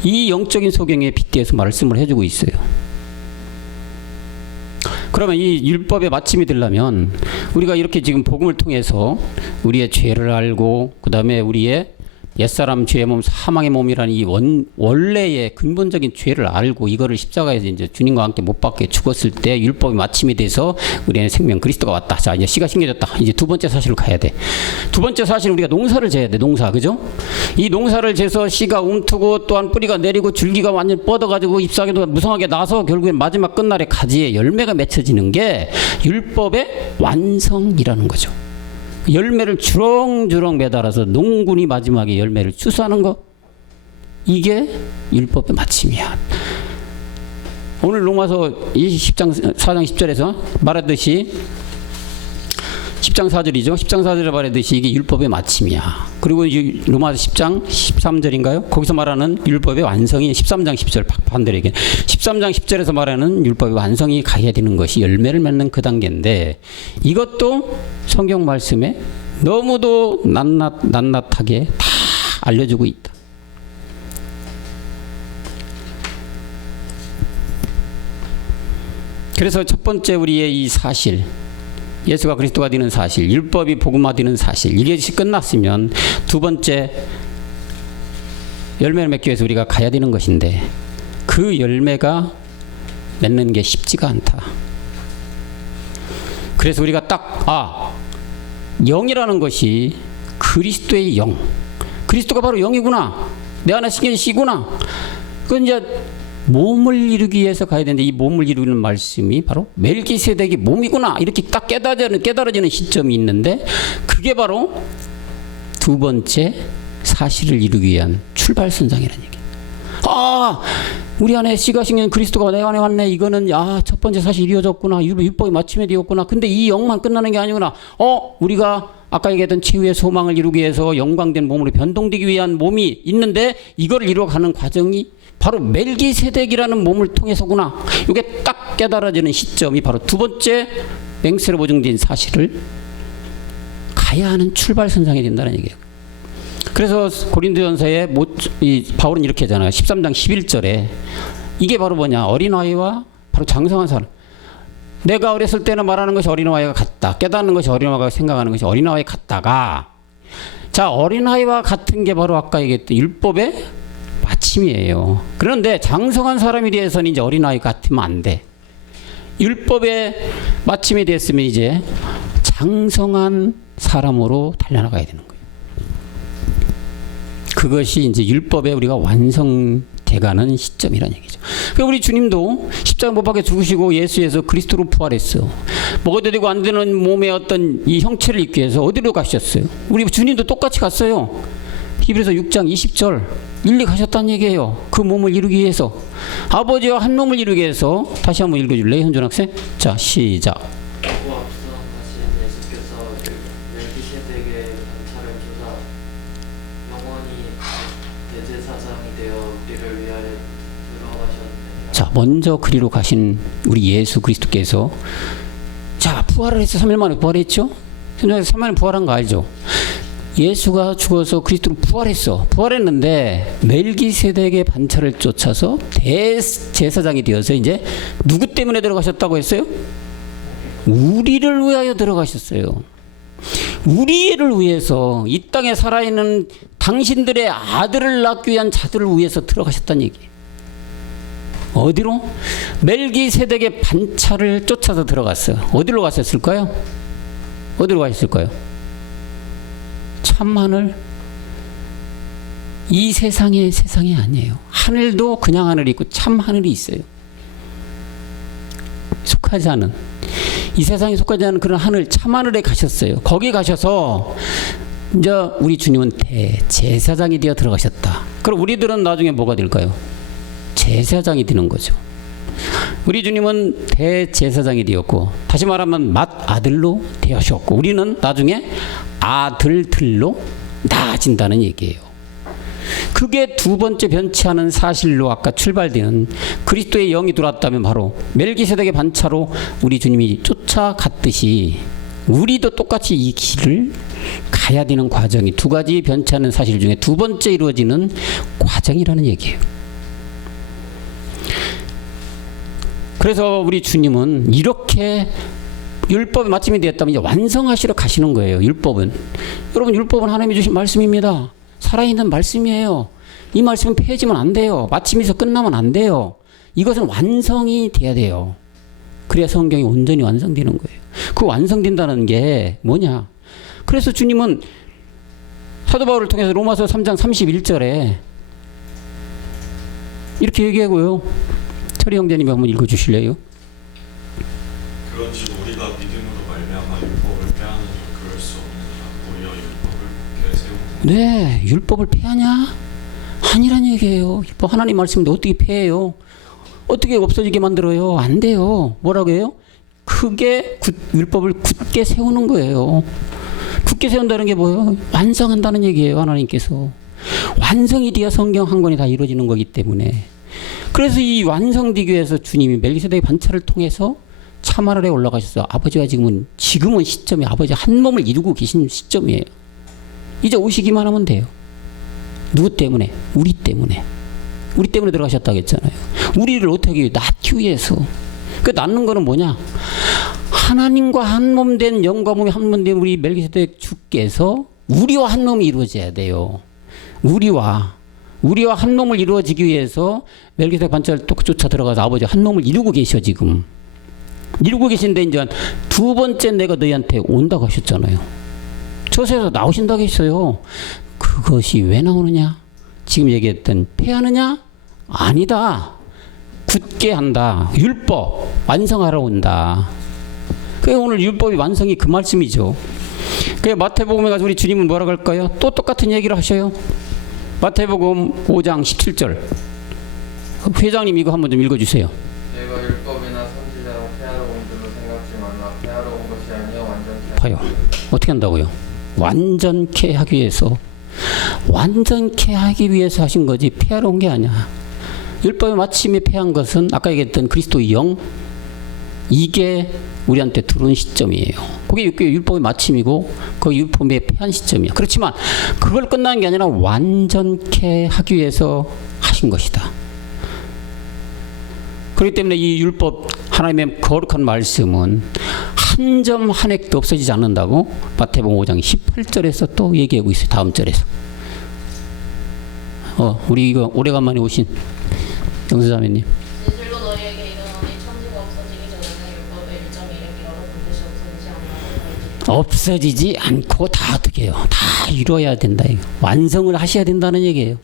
이 영적인 소경에 빗대서 말씀을 해주고 있어요. 그러면 이 율법의 마침이 되려면 우리가 이렇게 지금 복음을 통해서 우리의 죄를 알고 그 다음에 우리의 옛사람 죄의 몸, 사망의 몸이라는 이 원래의 근본적인 죄를 알고 이거를 십자가에서 이제 주님과 함께 못 박게 죽었을 때 율법이 마침이 돼서 우리의 생명 그리스도가 왔다. 자, 이제 씨가 심겨졌다. 이제 두 번째 사실로 가야 돼. 두 번째 사실은 우리가 농사를 져야 돼. 농사. 그죠? 이 농사를 재서 씨가 움트고 또한 뿌리가 내리고 줄기가 완전 뻗어가지고 잎사귀도 무성하게 나서 결국엔 마지막 끝날에 가지에 열매가 맺혀지는 게 율법의 완성이라는 거죠. 열매를 주렁주렁 매달아서 농군이 마지막에 열매를 추수하는 것, 이게 율법의 마침이야. 오늘 로마서 10장 4장 10절에서 말했듯이 10장 4절이죠. 10장 4절에 말했듯이 이게 율법의 마침이야. 그리고 로마서 10장 13절인가요? 거기서 말하는 율법의 완성이 13장 10절 반대로 얘기해. 13장 10절에서 말하는 율법의 완성이 가야 되는 것이 열매를 맺는 그 단계인데 이것도 성경 말씀에 너무도 낱낱하게 다 알려주고 있다. 그래서 첫 번째 우리의 이 사실, 예수가 그리스도가 되는 사실, 율법이 복음화되는 사실, 이것이 끝났으면 두 번째 열매를 맺기 위해서 우리가 가야 되는 것인데 그 열매가 맺는 게 쉽지가 않다. 그래서 우리가 영이라는 것이 그리스도의 영, 그리스도가 바로 영이구나, 내 안에 신계시구나. 그건 이제 몸을 이루기 위해서 가야 되는데 이 몸을 이루는 말씀이 바로 멜기세덱이 몸이구나 이렇게 딱 깨달아지는 시점이 있는데 그게 바로 두 번째 사실을 이루기 위한 출발선상이라는 얘기예요. 우리 안에 씨가 생긴 그리스도가 내 안에 왔네. 이거는 첫 번째 사실이 이루어졌구나. 율법이 마침에 되었구나. 근데 이 영만 끝나는 게 아니구나. 우리가 아까 얘기했던 최후의 소망을 이루기 위해서 영광된 몸으로 변동되기 위한 몸이 있는데 이걸 이루어가는 과정이 바로 멜기세덱이라는 몸을 통해서구나. 이게 딱 깨달아지는 시점이 바로 두 번째 맹세로 보증된 사실을 가야 하는 출발선상이 된다는 얘기예요. 그래서 고린도전서에 바울은 이렇게 하잖아요. 13장 11절에 이게 바로 뭐냐, 어린아이와 바로 장성한 사람. 내가 어렸을 때는 말하는 것이 어린아이와 같다, 깨닫는 것이 어린아이와 생각하는 것이 어린아이와 같다가, 자, 어린아이와 같은 게 바로 아까 얘기했던 율법의 마침이에요. 그런데 장성한 사람에 대해서는 이제 어린아이 같으면 안 돼. 율법의 마침이 됐으면 이제 장성한 사람으로 달려나가야 되는 거예요. 그것이 이제 율법에 우리가 완성돼가는 시점이라는 얘기죠. 그러니까 우리 주님도 십자가 못 박혀 죽으시고 예수에서 그리스도로 부활했어. 먹어도 되고 안 되는 몸의 어떤 이 형체를 입기 위해서 어디로 가셨어요? 우리 주님도 똑같이 갔어요. 히브리서 6장 20절 일리 가셨다는 얘기예요. 그 몸을 이루기 위해서, 아버지와 한 몸을 이루기 위해서. 다시 한번 읽어줄래요, 현준 학생? 자, 시작. 그리고 앞서 다시 예수께서 멜기세덱의 반차를 주사 영원히 대제사장이 되어 우리를 위하여 들어가셨느니라. 자, 먼저 그리로 가신 우리 예수 그리스도께서, 자, 부활을 해서 3일 만에 부활했죠? 현장에서 3일 만에 부활한 거 알죠? 예수가 죽어서 그리스도로 부활했는데 멜기세덱의 반차를 쫓아서 대제사장이 되어서 이제 누구 때문에 들어가셨다고 했어요? 우리를 위하여 들어가셨어요. 우리를 위해서, 이 땅에 살아있는 당신들의 아들을 낳기 위한 자들을 위해서 들어가셨다는 얘기예요. 어디로? 멜기세덱의 반차를 쫓아서 들어갔어요. 어디로 가셨을까요? 어디로 가셨을까요? 참하늘, 이 세상이 아니에요. 하늘도 그냥 하늘이 있고 참 하늘이 있어요. 속하지 않은, 이 세상에 속하지 않은 그런 하늘, 참 하늘에 가셨어요. 거기 가셔서 이제 우리 주님은 대제사장이 되어 들어가셨다. 그럼 우리들은 나중에 뭐가 될까요? 제사장이 되는 거죠. 우리 주님은 대제사장이 되었고, 다시 말하면 맏아들로 되셨고, 우리는 나중에 아들들로 나아진다는 얘기예요. 그게 두 번째 변치 않은 사실로 아까 출발되는 그리스도의 영이 들어왔다면 바로 멜기세덱의 반차로 우리 주님이 쫓아갔듯이 우리도 똑같이 이 길을 가야 되는 과정이 두 가지 변치 않은 사실 중에 두 번째 이루어지는 과정이라는 얘기예요. 그래서 우리 주님은 이렇게 율법이 마침이 되었다면 이제 완성하시러 가시는 거예요. 율법은, 여러분, 율법은 하나님이 주신 말씀입니다. 살아있는 말씀이에요. 이 말씀은 폐해지면 안 돼요. 마침에서 끝나면 안 돼요. 이것은 완성이 돼야 돼요. 그래야 성경이 온전히 완성되는 거예요. 그 완성된다는 게 뭐냐? 그래서 주님은 사도 바울을 통해서 로마서 3장 31절에 이렇게 얘기하고요. 철이 형제님이 한번 읽어주실래요? 그런즉 우리가 믿음으로 말미암아 율법을 폐하느냐? 그럴 수 없느니라. 오히려 율법을 폐세우느니라. 네, 율법을 폐하냐? 아니란 얘기예요. 율법 하나님 말씀인데 어떻게 폐해요? 어떻게 없어지게 만들어요? 안 돼요. 뭐라고 해요? 크게 율법을 굳게 세우는 거예요. 굳게 세운다는 게 뭐예요? 완성한다는 얘기예요. 하나님께서 완성이 돼야 성경 한 권이 다 이루어지는 거기 때문에. 그래서 이 완성되기 위해서 주님이 멜기세덱의 반차를 통해서 참하늘에 올라가셔서 아버지와 지금은 시점이 아버지 한 몸을 이루고 계신 시점이에요. 이제 오시기만 하면 돼요. 누구 때문에? 우리 때문에. 우리 때문에 들어가셨다고 했잖아요. 우리를 어떻게 낳기 위해서, 그 낳는 거는 뭐냐? 하나님과 한 몸 된 영과 몸이 한 몸 된 우리 멜기세덱 주께서 우리와 한 몸이 이루어져야 돼요. 우리와 한 몸을 이루어지기 위해서 멜기세덱 반차를 또 쫓아 들어가서 아버지 한 몸을 이루고 계셔 지금. 이루고 계신데 이제 두 번째 내가 너희한테 온다고 하셨잖아요. 저세에서 나오신다고 했어요. 그것이 왜 나오느냐? 지금 얘기했던 패하느냐? 아니다. 굳게 한다. 율법 완성하러 온다. 그게 오늘 율법이 완성이 그 말씀이죠. 그 마태복음에 가서 우리 주님은 뭐라고 할까요? 또 똑같은 얘기를 하셔요. 마태복음 5장 17절. 회장님 이거 한번 좀 읽어주세요. 내가 율법이나 선지자나 폐하러 온 줄로 생각지 말라. 폐하러 온 것이 아니요 완전케 봐요. 어떻게 한다고요? 완전케 하기 위해서. 완전케 하기 위해서 하신 거지 폐하러 온 게 아니야. 율법의 마침에 폐한 것은 아까 얘기했던 그리스도의 영, 이게 우리한테 들어온 시점이에요. 그게 율법의 마침이고 그 율법의 폐한 시점이야. 그렇지만 그걸 끝나는 게 아니라 완전케 하기 위해서 하신 것이다. 그렇기 때문에 이 율법 하나님의 거룩한 말씀은 한 점 한 획도 없어지지 않는다고 마태복음 5장 18절에서 또 얘기하고 있어요. 다음 절에서. 우리 이거 오래간만에 오신 영수자매님. 진실로 너희에게 이르노니 천지가 없어지기 전에는 율법의 1.1획이라도 반드시 없어지지 않나. 없어지지 않고 다 어떻게 해요? 다 이루어야 된다. 완성을 하셔야 된다는 얘기예요.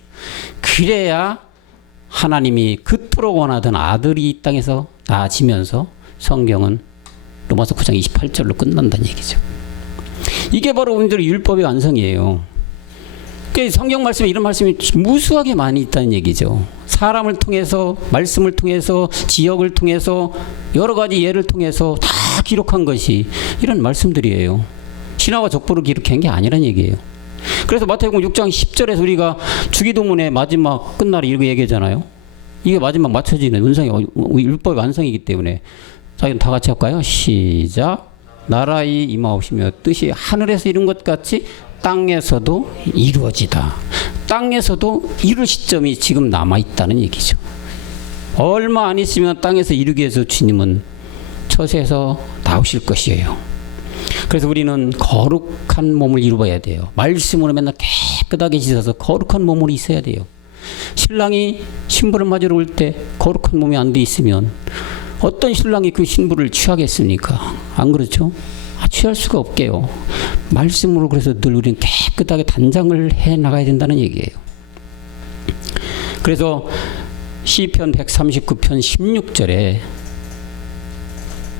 그래야 하나님이 그토록 원하던 아들이 이 땅에서 나아지면서 성경은 로마서 9장 28절로 끝난다는 얘기죠. 이게 바로 오늘의 율법의 완성이에요. 성경 말씀에 이런 말씀이 무수하게 많이 있다는 얘기죠. 사람을 통해서, 말씀을 통해서, 지역을 통해서, 여러 가지 예를 통해서 다 기록한 것이 이런 말씀들이에요. 신화와 족보를 기록한 게 아니란 얘기예요. 그래서 마태복음 6장 10절에서 우리가 주기도문의 마지막 끝날에 이렇게 얘기하잖아요. 이게 마지막 맞춰지는 운성이 율법의 완성이기 때문에 자, 다 같이 할까요? 시작. 나라의 임하옵시며 뜻이 하늘에서 이룬 것 같이 땅에서도 이루어지다. 땅에서도 이룰 시점이 지금 남아있다는 얘기죠. 얼마 안 있으면 땅에서 이루기 위해서 주님은 처세에서 나오실 것이에요. 그래서 우리는 거룩한 몸을 이루어야 돼요. 말씀으로 맨날 깨끗하게 씻어서 거룩한 몸으로 있어야 돼요. 신랑이 신부를 맞으러 올 때 거룩한 몸이 안 돼 있으면 어떤 신랑이 그 신부를 취하겠습니까? 안 그렇죠? 취할 수가 없게요. 말씀으로 그래서 늘 우리는 깨끗하게 단장을 해 나가야 된다는 얘기예요. 그래서 시편 139편 16절에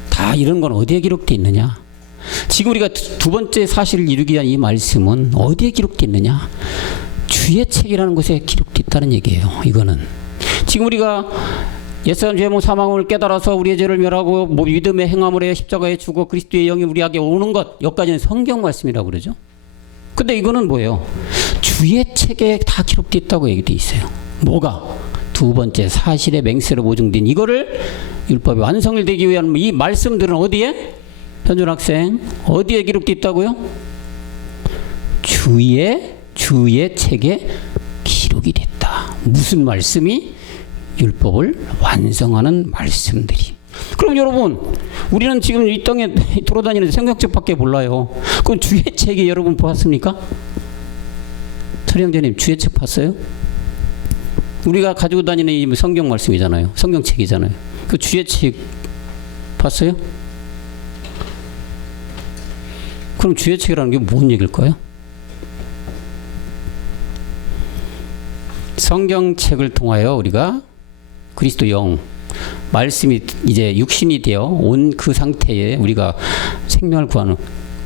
다 이런 건 어디에 기록되어 있느냐? 지금 우리가 두 번째 사실을 이루기 위한 이 말씀은 어디에 기록되어 있느냐? 주의 책이라는 곳에 기록되어 있다는 얘기예요. 이거는 지금 우리가 옛사람 죄목 사망을 깨달아서 우리의 죄를 멸하고 믿음의 행함으로 십자가에 죽어 그리스도의 영이 우리에게 오는 것, 여기까지는 성경 말씀이라고 그러죠. 근데 이거는 뭐예요? 주의 책에 다 기록되어 있다고 얘기되어 있어요. 뭐가? 두 번째 사실의 맹세로 보증된 이거를 율법의 완성을 되기 위한 이 말씀들은 어디에? 현준 학생 어디에 기록되어 있다고요? 주의 책에 기록이 됐다. 무슨 말씀이? 율법을 완성하는 말씀들이. 그럼 여러분 우리는 지금 이 땅에 돌아다니는데 성경책밖에 몰라요. 그럼 주의 책이 여러분 보았습니까? 철형제님 주의 책 봤어요? 우리가 가지고 다니는 이 성경 말씀이잖아요. 성경책이잖아요. 그 주의 책 봤어요? 그럼 주의 책이라는 게 뭔 얘기일까요? 성경책을 통하여 우리가 그리스도 영 말씀이 이제 육신이 되어 온 그 상태에 우리가 생명을 구하는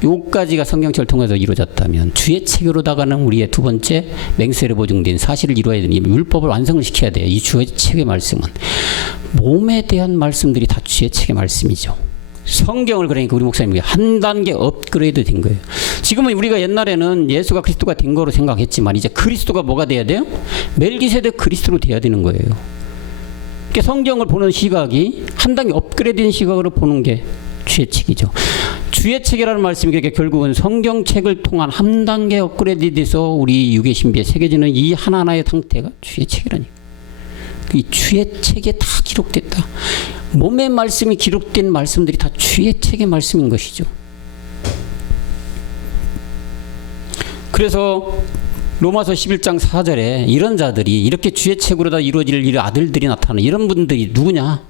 요까지가 성경책을 통해서 이루어졌다면 주의 책으로다가는 우리의 두 번째 맹세로 보증된 사실을 이루어야 되는 이 율법을 완성을 시켜야 돼요. 이 주의 책의 말씀은 몸에 대한 말씀들이 다 주의 책의 말씀이죠. 성경을 그러니까 우리 목사님이 한 단계 업그레이드 된 거예요. 지금은 우리가 옛날에는 예수가 그리스도가 된 거로 생각했지만 이제 그리스도가 뭐가 돼야 돼요? 멜기세덱 그리스도로 돼야 되는 거예요. 그러니까 성경을 보는 시각이 한 단계 업그레이드된 시각으로 보는 게 주의 책이죠. 주의 책이라는 말씀이 그러니까 결국은 성경책을 통한 한 단계 업그레이드돼서 우리 유괴 신비에 새겨지는 이 하나하나의 상태가 주의 책이라니. 이 주의 책에 다 기록됐다. 몸의 말씀이 기록된 말씀들이 다 주의 책의 말씀인 것이죠. 그래서 로마서 11장 4절에 이런 자들이 이렇게 주의 책으로 다 이루어질 이 아들들이 나타나는 이런 분들이 누구냐?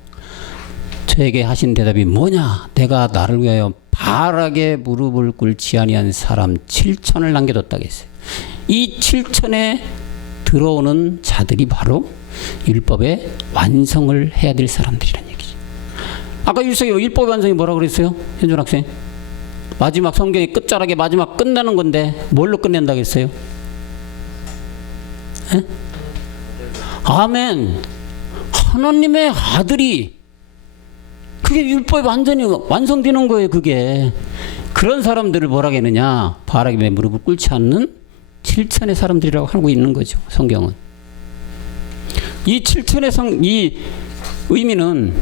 저에게 하신 대답이 뭐냐? 내가 나를 위하여 바라게 무릎을 꿇지 아니한 사람 7천을 남겨뒀다고 했어요. 이 7천에 들어오는 자들이 바로 율법의 완성을 해야 될 사람들이란 얘기죠. 아까 율법의 완성이 뭐라고 그랬어요? 현준 학생? 마지막 성경의 끝자락에 마지막 끝나는 건데 뭘로 끝낸다고 했어요? 에? 아멘. 하나님의 아들이 그게 율법이 완전히 완성되는 거예요. 그게 그런 사람들을 뭐라고 했느냐? 바라게 무릎을 꿇지 않는 7천의 사람들이라고 하고 있는 거죠. 성경은 이 7천의 이 의미는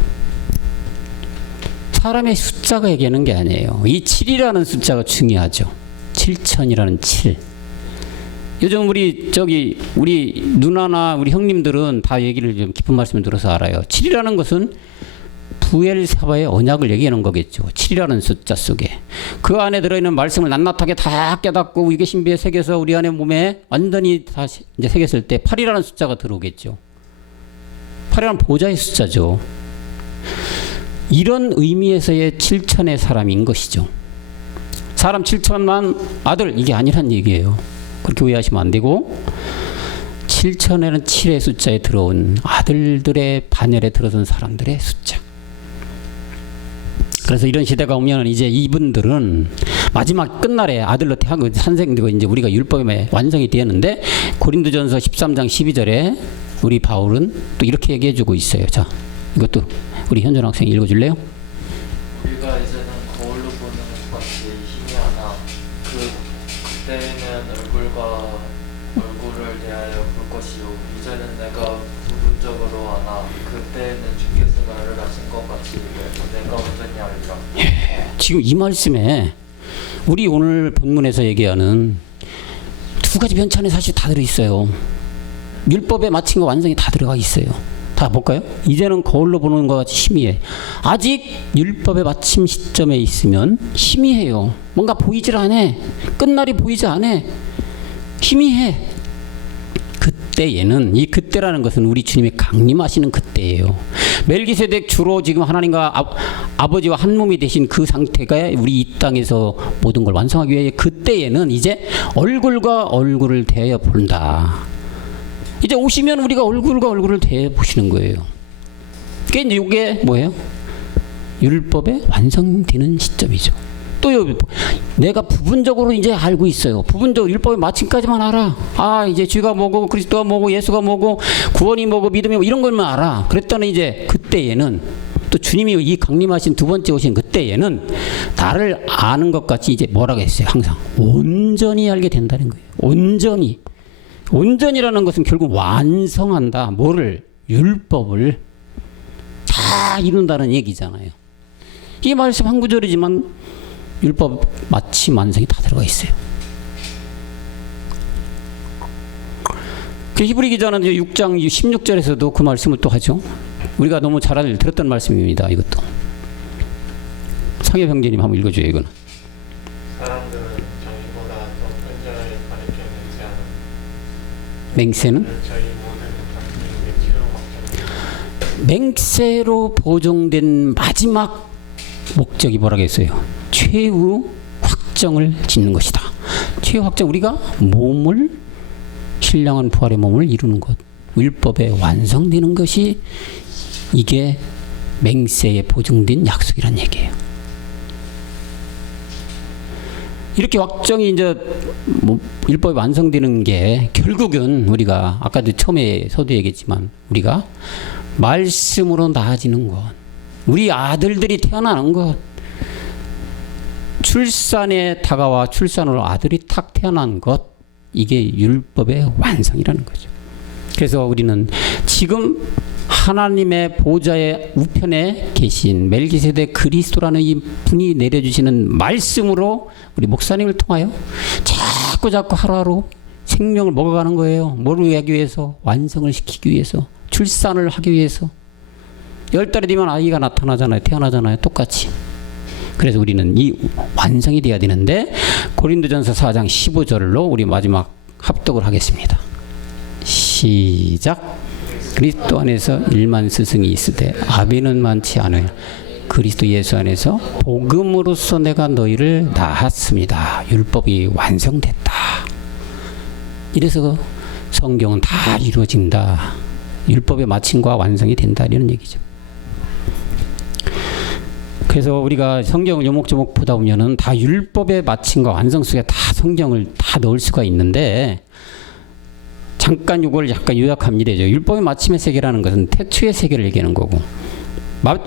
사람의 숫자가 얘기하는 게 아니에요. 이 7이라는 숫자가 중요하죠. 7천이라는 7. 요즘 우리 누나나 우리 형님들은 다 얘기를 좀 깊은 말씀을 들어서 알아요. 7이라는 것은 부엘사바의 언약을 얘기하는 거겠죠. 7이라는 숫자 속에 그 안에 들어있는 말씀을 낱낱하게 다 깨닫고 이게 신비에 새겨서 우리 안에 몸에 완전히 다 이제 새겼을 때 8이라는 숫자가 들어오겠죠. 8이라는 보좌의 숫자죠. 이런 의미에서의 7천의 사람인 것이죠. 사람 7천만 아들 이게 아니란 얘기예요. 그렇게 오해하시면 안 되고 7천에는 7의 숫자에 들어온 아들들의 반열에 들어선 사람들의 숫자. 그래서 이런 시대가 오면 이제 이분들은 마지막 끝날에 아들로 태하고 산생되고 이제 우리가 율법에 완성이 되었는데 고린도전서 13장 12절에 우리 바울은 또 이렇게 얘기해주고 있어요. 자, 이것도 우리 현준 학생 읽어줄래요? 우리가 이제는 거울로 보는 것 같이 힘이 하나 그때는 얼굴을 대하여 볼 것이요 이제는 내가 부분적으로 하나 그때는 주께서 나를 하신 것 같이 내가 온전히 알리라. 지금 이 말씀에 우리 오늘 본문에서 얘기하는 두 가지 변찬이 사실 다 들어있어요. 율법에 마침과 완성이 다 들어가 있어요. 다 볼까요? 이제는 거울로 보는 것 같이 희미해. 아직 율법의 마침 시점에 있으면 희미해요. 뭔가 보이질 않아. 끝날이 보이지 않아. 희미해. 그때에는 이 그때라는 것은 우리 주님이 강림하시는 그때예요. 멜기세덱 주로 지금 하나님과 아버지와 한 몸이 되신 그 상태가 우리 이 땅에서 모든 걸 완성하기 위해 그때에는 이제 얼굴과 얼굴을 대하여 본다. 이제 오시면 우리가 얼굴과 얼굴을 대해 보시는 거예요. 그게 이제 이게 뭐예요? 율법의 완성되는 시점이죠. 또 내가 부분적으로 이제 알고 있어요. 부분적으로 율법의 마침까지만 알아. 아 이제 죄가 뭐고 그리스도가 뭐고 예수가 뭐고 구원이 뭐고 믿음이 뭐 이런 것만 알아. 그랬더니 이제 그때에는 또 주님이 이 강림하신 두 번째 오신 그때에는 나를 아는 것 같이 이제 뭐라고 했어요? 항상 온전히 알게 된다는 거예요. 온전히. 온전이라는 것은 결국 완성한다. 뭐를? 율법을 다 이룬다는 얘기잖아요. 이 말씀 한 구절이지만 율법 마침 완성이 다 들어가 있어요. 그 히브리 기자는 6장 16절에서도 그 말씀을 또 하죠. 우리가 너무 잘 들었던 말씀입니다. 이것도 상엽 형제님 한번 읽어줘요. 이거는 사람들은 저희보다 더 편견을 가리켜 맹세하는 맹세는? 저희 모든 강림의 최후 확정 맹세로 보정된 마지막 목적이 뭐라고 했어요? 최후 확정을 짓는 것이다. 최후 확정, 우리가 몸을 신령한 부활의 몸을 이루는 것, 율법에 완성되는 것이 이게 맹세에 보증된 약속이란 얘기예요. 이렇게 확정이 이제 율법이 완성되는 게 결국은 우리가 아까도 처음에서도 얘기했지만 우리가 말씀으로 나아지는 것, 우리 아들들이 태어나는 것, 출산에 다가와 출산으로 아들이 탁 태어난 것, 이게 율법의 완성이라는 거죠. 그래서 우리는 지금 하나님의 보좌의 우편에 계신 멜기세덱 그리스도라는 이 분이 내려주시는 말씀으로 우리 목사님을 통하여 자꾸 하루하루 생명을 먹어가는 거예요. 뭐를 하기 위해서? 완성을 시키기 위해서, 출산을 하기 위해서. 10달이 되면 아이가 나타나잖아요. 태어나잖아요. 똑같이. 그래서 우리는 이 완성이 돼야 되는데 고린도전서 4장 15절로 우리 마지막 합독을 하겠습니다. 시작. 그리스도 안에서 1만 스승이 있으되 아비는 많지 않아요. 그리스도 예수 안에서 복음으로써 내가 너희를 낳았습니다. 율법이 완성됐다. 이래서 성경은 다 이루어진다. 율법의 마침과 완성이 된다. 이런 얘기죠. 그래서 우리가 성경을 요목조목 보다 보면은 다 율법의 마침과 완성 속에 다 성경을 다 넣을 수가 있는데 잠깐 이걸 약간 요약하면 이래죠. 율법의 마침의 세계라는 것은 태초의 세계를 얘기하는 거고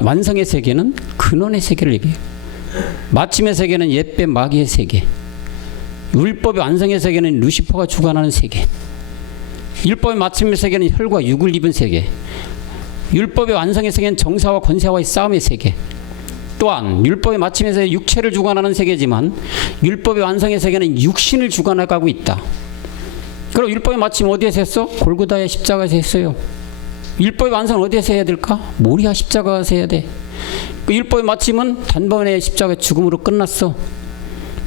완성의 세계는 근원의 세계를 얘기해요. 마침의 세계는 옛배 마귀의 세계. 율법의 완성의 세계는 루시퍼가 주관하는 세계. 율법의 마침의 세계는 혈과 육을 입은 세계. 율법의 완성의 세계는 정사와 권세와의 싸움의 세계. 또한 율법의 마침에서 육체를 주관하는 세계지만 율법의 완성의 세계는 육신을 주관해가고 있다. 그럼 율법의 마침 어디에서 했어? 골고다의 십자가에서 했어요. 율법의 완성은 어디에서 해야 될까? 모리아 십자가에서 해야 돼. 그 율법의 마침은 단번에 십자가 죽음으로 끝났어.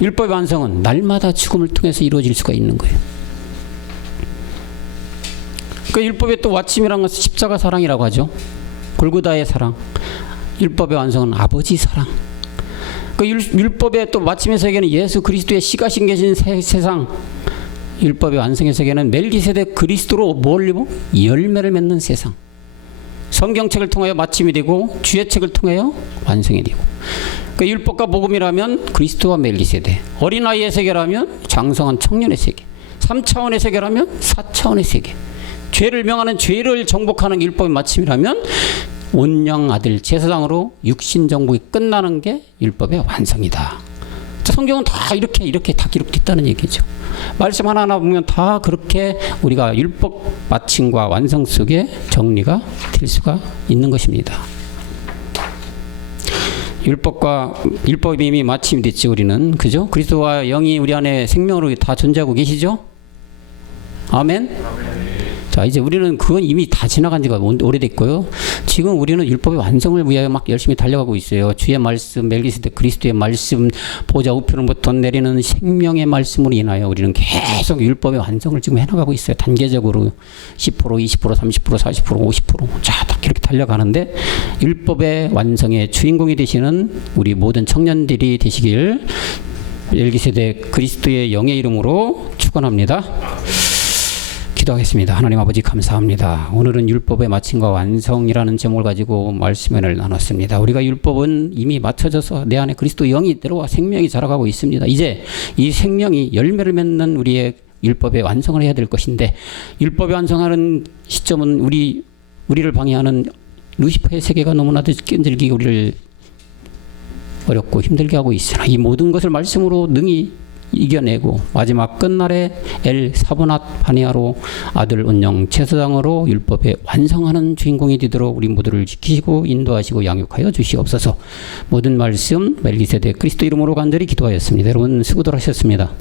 율법의 완성은 날마다 죽음을 통해서 이루어질 수가 있는 거예요. 그 율법의 또 마침이라는 것은 십자가 사랑이라고 하죠. 골고다의 사랑. 율법의 완성은 아버지 사랑. 그 율법의 또 마침의 세계는 예수 그리스도의 씨가신 계신 세상. 율법의 완성의 세계는 멜기세덱 그리스도로 뭘 열매를 맺는 세상. 성경책을 통하여 마침이 되고 주의 책을 통하여 완성이 되고. 그 율법과 복음이라면 그리스도와 멜기세덱. 어린아이의 세계라면 장성한 청년의 세계. 3차원의 세계라면 4차원의 세계. 죄를 명하는 죄를 정복하는 율법의 마침이라면 온영 아들 제사장으로 육신 정복이 끝나는 게 율법의 완성이다. 성경은 다 이렇게 다 기록됐다는 얘기죠. 말씀 하나하나 보면 다 그렇게 우리가 율법 마침과 완성 속에 정리가 될 수가 있는 것입니다. 율법이 이미 마침이 됐지 우리는. 그죠? 그리스도와 영이 우리 안에 생명으로 다 존재하고 계시죠? 아멘? 자, 이제 우리는 그건 이미 다 지나간 지가 오래됐고요. 지금 우리는 율법의 완성을 위하여 막 열심히 달려가고 있어요. 주의 말씀, 멜기세덱 그리스도의 말씀, 보좌 우편으로부터 내리는 생명의 말씀으로 인하여 우리는 계속 율법의 완성을 지금 해나가고 있어요. 단계적으로 10%, 20%, 30%, 40%, 50% 자, 딱 이렇게 달려가는데 율법의 완성의 주인공이 되시는 우리 모든 청년들이 되시길 멜기세덱 그리스도의 영의 이름으로 축원합니다. 기도하겠습니다. 하나님 아버지 감사합니다. 오늘은 율법의 마침과 완성이라는 제목을 가지고 말씀을 나눴습니다. 우리가 율법은 이미 맞춰져서 내 안에 그리스도 영이 들어와 생명이 자라가고 있습니다. 이제 이 생명이 열매를 맺는 우리의 율법의 완성을 해야 될 것인데 율법의 완성하는 시점은 우리를 방해하는 루시퍼의 세계가 너무나도 끈질기게 우리를 어렵고 힘들게 하고 있으나 이 모든 것을 말씀으로 능히 이겨내고 마지막 끝날에 엘 사보낫 바니아로 아들 운영 제사장으로 율법에 완성하는 주인공이 되도록 우리 모두를 지키시고 인도하시고 양육하여 주시옵소서. 모든 말씀 멜기세덱 그리스도 이름으로 간절히 기도하였습니다. 여러분 수고들 하셨습니다.